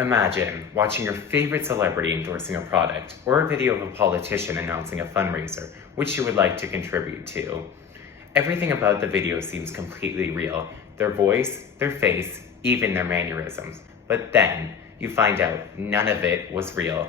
Imagine watching your favorite celebrity endorsing a product or a video of a politician announcing a fundraiser which you would like to contribute to. Everything about the video seems completely real. Their voice, their face, even their mannerisms. But then you find out none of it was real.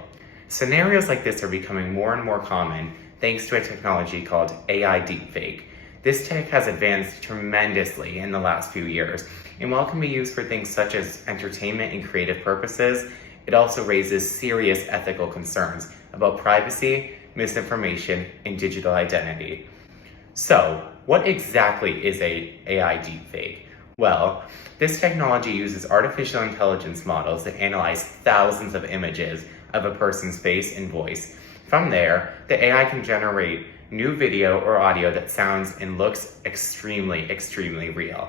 Scenarios like this are becoming more and more common thanks to a technology called AI deepfake. This tech has advanced tremendously in the last few years, and while it can be used for things such as entertainment and creative purposes, it also raises serious ethical concerns about privacy, misinformation, and digital identity. So, what exactly is an AI deepfake? Well, this technology uses artificial intelligence models to analyze thousands of images of a person's face and voice. From there, the AI can generate new video or audio that sounds and looks extremely real.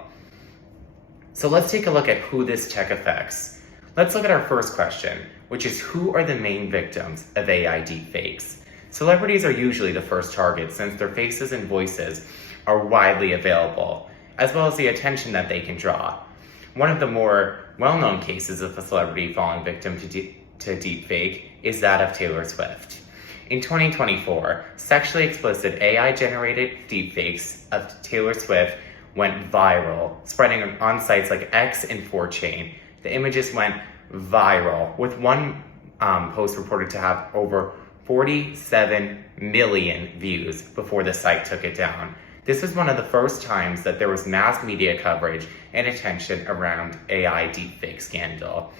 So let's take a look at who this tech affects. Let's look at our first question, which is who are the main victims of AI deepfakes? Celebrities are usually the first target since their faces and voices are widely available, as well as the attention that they can draw. One of the more well-known cases of a celebrity falling victim to deepfake is that of Taylor Swift. In 2024, sexually explicit AI-generated deepfakes of Taylor Swift went viral, spreading on sites like X and 4chan. The images went viral, with one post reported to have over 47 million views before the site took it down. This is one of the first times that there was mass media coverage and attention around AI deepfake scandal,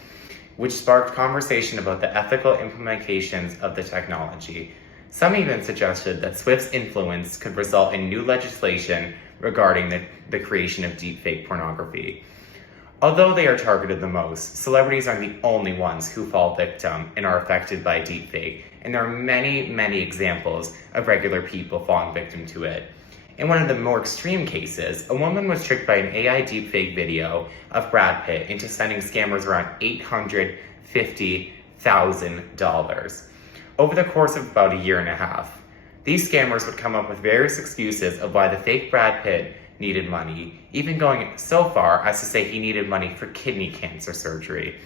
which sparked conversation about the ethical implications of the technology. Some even suggested that Swift's influence could result in new legislation regarding the creation of deepfake pornography. Although they are targeted the most, celebrities aren't the only ones who fall victim and are affected by deepfake, and there are many examples of regular people falling victim to it. In one of the more extreme cases, a woman was tricked by an AI deepfake video of Brad Pitt into sending scammers around $850,000 over the course of about a year and a half. These scammers would come up with various excuses of why the fake Brad Pitt needed money, even going so far as to say he needed money for kidney cancer surgery.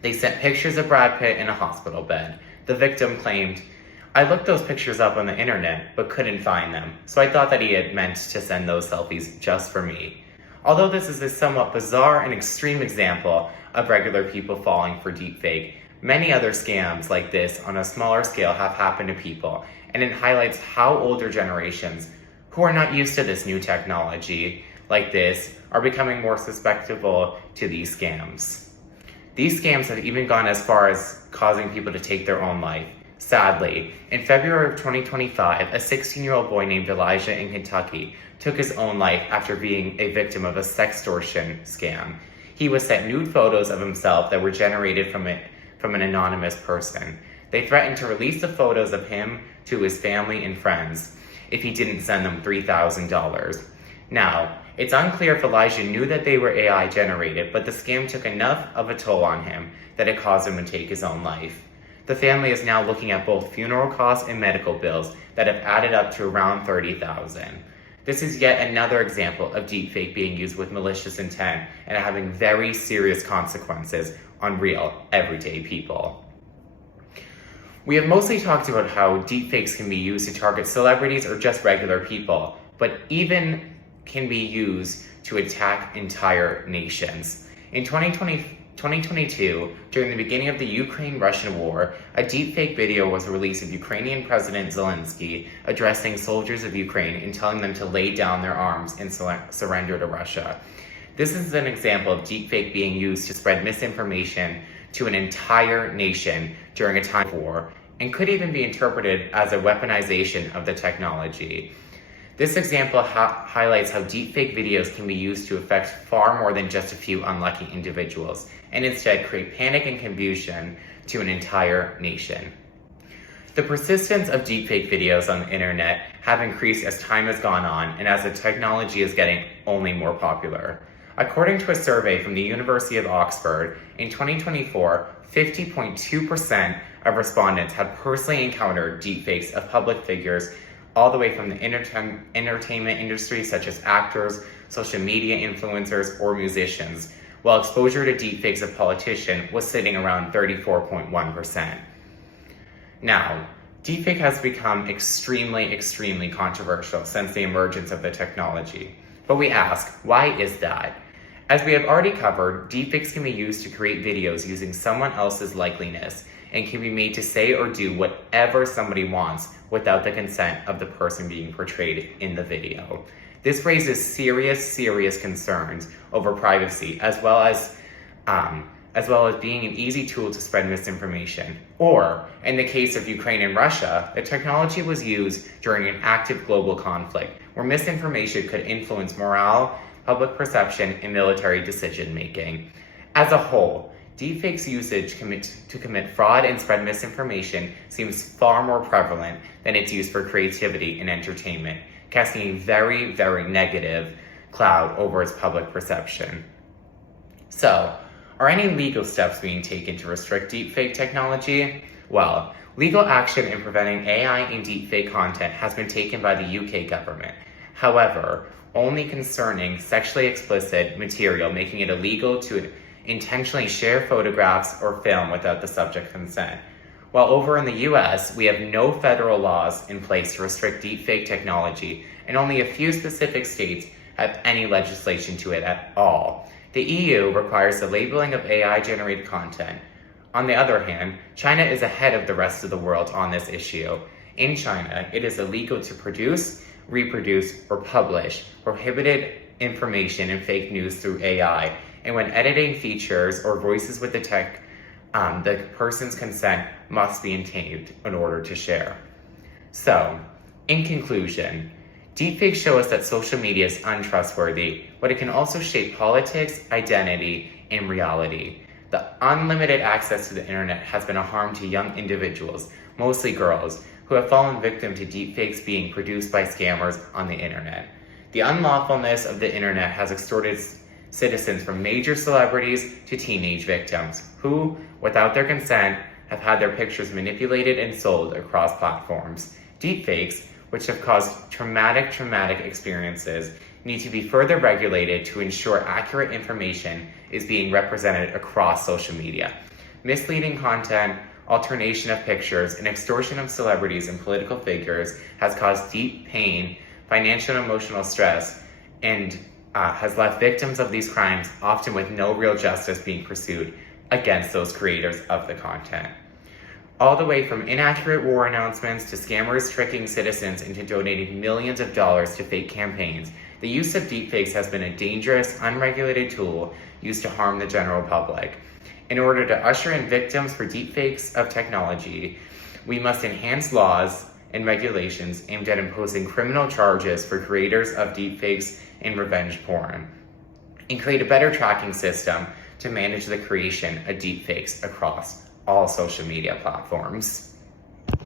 They sent pictures of Brad Pitt in a hospital bed. The victim claimed, "I looked those pictures up on the internet, but couldn't find them, so I thought that he had meant to send those selfies just for me." Although this is a somewhat bizarre and extreme example of regular people falling for deepfake, many other scams like this on a smaller scale have happened to people, and it highlights how older generations who are not used to this new technology like this are becoming more susceptible to these scams. These scams have even gone as far as causing people to take their own life. Sadly, in February of 2025, a 16-year-old boy named Elijah in Kentucky took his own life after being a victim of a sextortion scam. He was sent nude photos of himself that were generated from an anonymous person. They threatened to release the photos of him to his family and friends if he didn't send them $3,000. Now, it's unclear if Elijah knew that they were AI generated, but the scam took enough of a toll on him that it caused him to take his own life. The family is now looking at both funeral costs and medical bills that have added up to around $30,000. This is yet another example of deepfake being used with malicious intent and having very serious consequences on real, everyday people. We have mostly talked about how deepfakes can be used to target celebrities or just regular people, but even can be used to attack entire nations. In 2022, during the beginning of the Ukraine-Russian war, a deepfake video was released of Ukrainian President Zelenskyy addressing soldiers of Ukraine and telling them to lay down their arms and surrender to Russia. This is an example of deepfake being used to spread misinformation to an entire nation during a time of war, and could even be interpreted as a weaponization of the technology. This example highlights how deepfake videos can be used to affect far more than just a few unlucky individuals, and instead create panic and confusion to an entire nation. The persistence of deepfake videos on the internet have increased as time has gone on and as the technology is getting only more popular. According to a survey from the University of Oxford, in 2024, 50.2% of respondents had personally encountered deepfakes of public figures all the way from the entertainment industry, such as actors, social media influencers, or musicians, while exposure to deepfakes of politicians was sitting around 34.1%. Now, deepfake has become extremely controversial since the emergence of the technology. But we ask, why is that? As we have already covered, deepfakes can be used to create videos using someone else's likeness and can be made to say or do whatever somebody wants without the consent of the person being portrayed in the video. This raises serious concerns over privacy, as well as being an easy tool to spread misinformation. Or, in the case of Ukraine and Russia, the technology was used during an active global conflict, where misinformation could influence morale, public perception, and military decision-making. As a whole, deepfakes usage to commit fraud and spread misinformation seems far more prevalent than its use for creativity and entertainment, casting a very negative cloud over its public perception. So, are any legal steps being taken to restrict deepfake technology? Well, legal action in preventing AI and deepfake content has been taken by the UK government. However, only concerning sexually explicit material, making it illegal to intentionally share photographs or film without the subject's consent. While over in the US, we have no federal laws in place to restrict deepfake technology, and only a few specific states have any legislation to it at all. The EU requires the labeling of AI-generated content. On the other hand, China is ahead of the rest of the world on this issue. In China, it is illegal to produce, reproduce, or publish prohibited information and fake news through AI, and when editing features or voices with the person's consent must be obtained in order to share. So, in conclusion, deepfakes show us that social media is untrustworthy, but it can also shape politics, identity, and reality. The unlimited access to the internet has been a harm to young individuals, mostly girls, who have fallen victim to deepfakes being produced by scammers on the internet. The unlawfulness of the internet has extorted citizens from major celebrities to teenage victims, who, without their consent, have had their pictures manipulated and sold across platforms. Deepfakes, which have caused traumatic experiences, need to be further regulated to ensure accurate information is being represented across social media. Misleading content, alternation of pictures, and extortion of celebrities and political figures has caused deep pain, financial and emotional stress, and has left victims of these crimes often with no real justice being pursued against those creators of the content. All the way from inaccurate war announcements to scammers tricking citizens into donating millions of dollars to fake campaigns, the use of deepfakes has been a dangerous, unregulated tool used to harm the general public. In order to usher in victims for deepfakes of technology, we must enhance laws and regulations aimed at imposing criminal charges for creators of deepfakes and revenge porn, and create a better tracking system to manage the creation of deepfakes across all social media platforms.